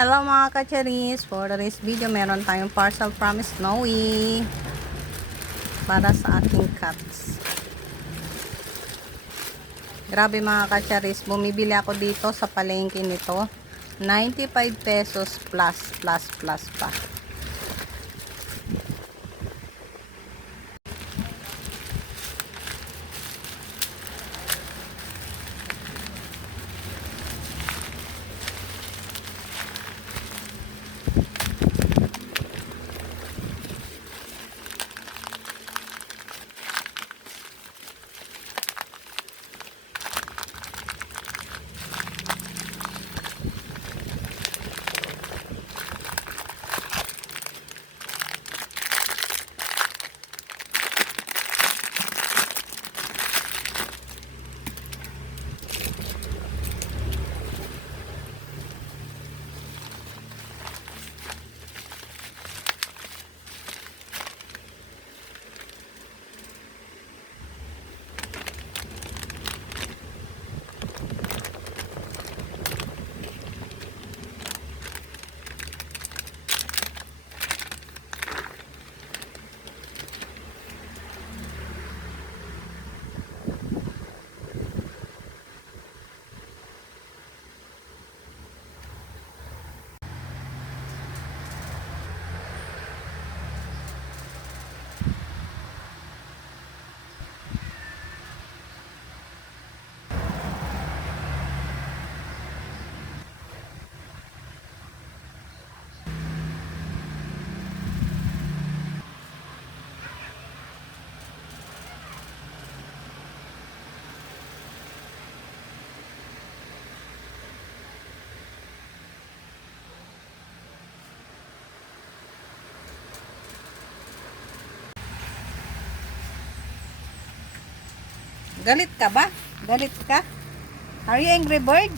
Hello mga kacharis, for this video meron tayong parcel from Snowy para sa ating cats. Grabe mga kacharis, bumibili ako dito sa palengke nito, 95 pesos plus pa. Galit ka ba? Galit ka? Are you angry bird?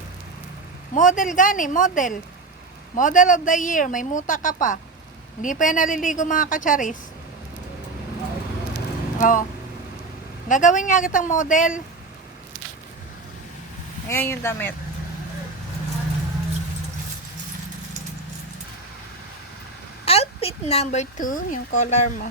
Model gani, model. Model of the year, may muta ka pa. Hindi pa yan naliligo mga kacharis. Oh. Gagawin nga kitang model. Ayan yung damit. Outfit number 2, yung collar mo.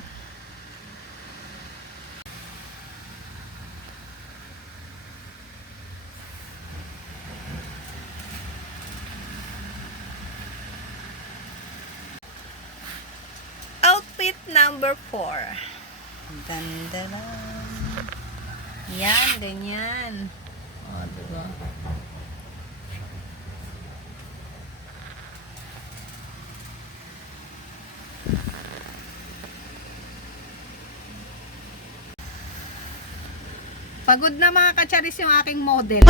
Outfit number 4. Ganda lang. Yan, ganyan. O, diba? Pagod na mga kacharis yung aking model.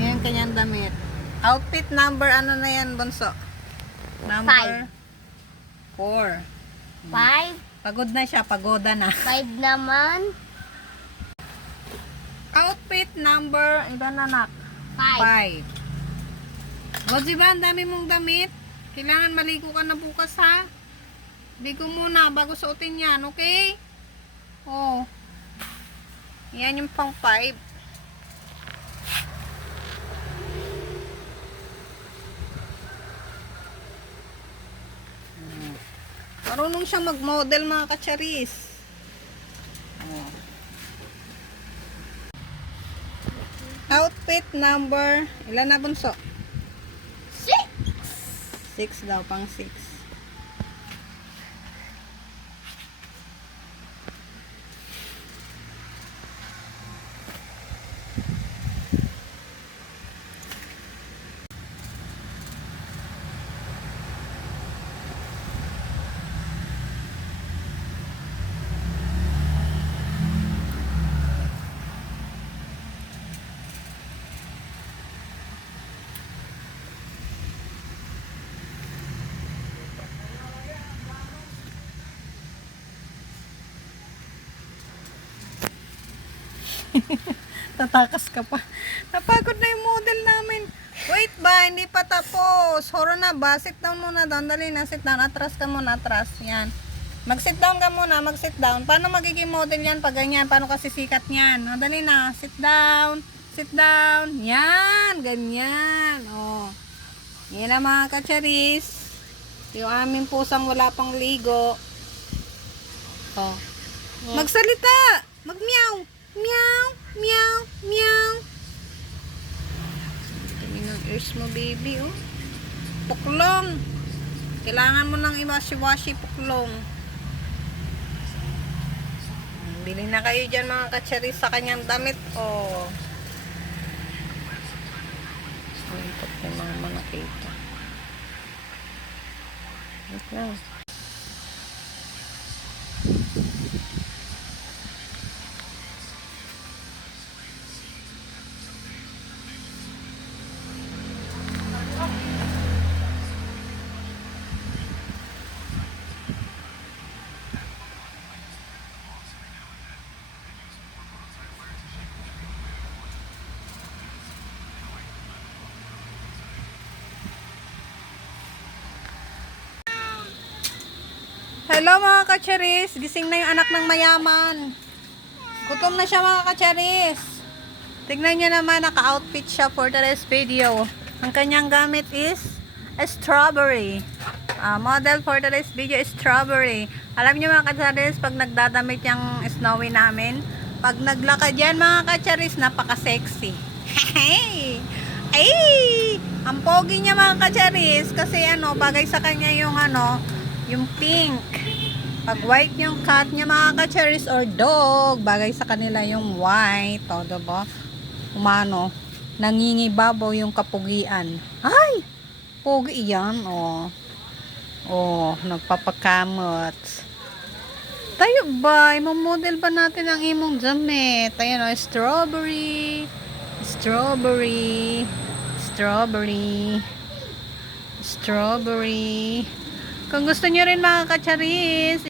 Yan kanyang damit. Outfit number ano na yan, bunso? Number 4. 5. Pagod na siya, pagoda na. 5 naman. Outfit number, ilan anak? 5. 5. O diba, ang dami mong damit. Kailangan maligo ka na bukas ha. Ligo muna bago suotin yan, okay? Oh. Yan yung pang 5. Marunong siyang mag-model mga kacharis. Oh. Outfit number, ilan na bunso? 6 daw, pang 6. Tatakas ka pa. Napagod na yung model namin. Wait ba, hindi pa tapos. Horo na ba? Sit down muna down. Dali na, sit down. Atras ka muna, atras. Yan. Mag-sit down ka muna, mag-sit down. Paano magiging model yan pag ganyan? Paano kasi sikat yan? O, dali na. Sit down. Sit down. Yan. Ganyan. O. Yan ang mga kacharis. Yung aming pusang wala pang ligo. O. Magsalita. Mag-meow. Meow. Meow. Meow. Dami ng ears mo, baby. Oh. Puklong. Kailangan mo nang iwashi-washi puklong. Bili na kayo dyan mga kacharis sa kanyang damit. Oh. Impot yung mga manakita. Wait lang. Hello mga kacharis, gising na yung anak ng mayaman. Gutom na siya mga kacharis. Tignan nyo naman, naka-outfit siya for today's video. Ang kanyang gamit is a strawberry. Model for today's video is strawberry. Alam nyo mga kacharis, pag nagdadamit yung snowy namin, pag naglakad yan mga kacharis, napaka-sexy. Hey! Ay! Ang pogi niya mga kacharis, kasi bagay sa kanya yung yung pink. Pag white yung cat niya mga kacharis or dog, bagay sa kanila yung white. O, diba? Nangingibabaw yung kapugian. Ay! Pogi yan, o. O, nagpapakamot. Tayo ba? Imamodel ba natin ang imong damit? Ayan o, strawberry. Strawberry. Strawberry. Strawberry. Kung gusto nyo rin mga kacharis,